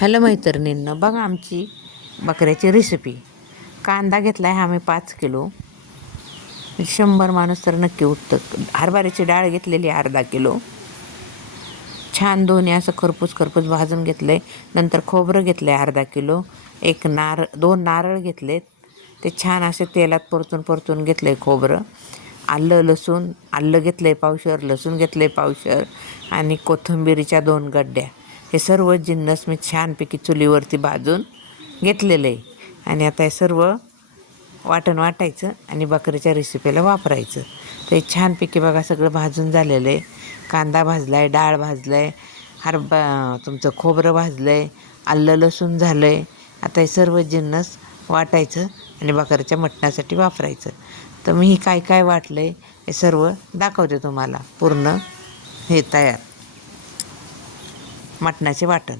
Hello मैत्रिणींनो, बघा आमची बकऱ्याची रेसिपी. कांदा घेतला आहे आम्ही 5 किलो. 100 माणूस तर नक्की उठतं. हरभऱ्याची डाळ घेतलेली अर्धा किलो. छान दोन्ही असं खरपूस भाजून घेतलं आहे. नंतर खोबरं घेतलं आहे अर्धा किलो. 2 नारळ घेतलेत, ते छान असे तेलात परतून घेतलं आहे खोबरं. आलं घेतलं आहे पावशर, लसूण घेतलं आहे पावशर आणि कोथिंबिरीच्या 2 गड्ड्या. हे सर्व जिन्नस मी छानपैकी चुलीवरती भाजून घेतलेलं आहे. आणि आता हे सर्व वाटण वाटायचं आणि बकरीच्या रेसिपीला वापरायचं. तर हे छानपैकी बघा सगळं भाजून झालेलं आहे. कांदा भाजला आहे, डाळ भाजलं आहे, तुमचं खोबरं भाजलं आहे, आलं लसूण झालं आहे. आता हे सर्व जिन्नस वाटायचं आणि बकरीच्या मटणासाठी वापरायचं. तर मी काय काय वाटलं आहे हे सर्व दाखवते तुम्हाला. पूर्ण हे तयार मटणाचे वाटण.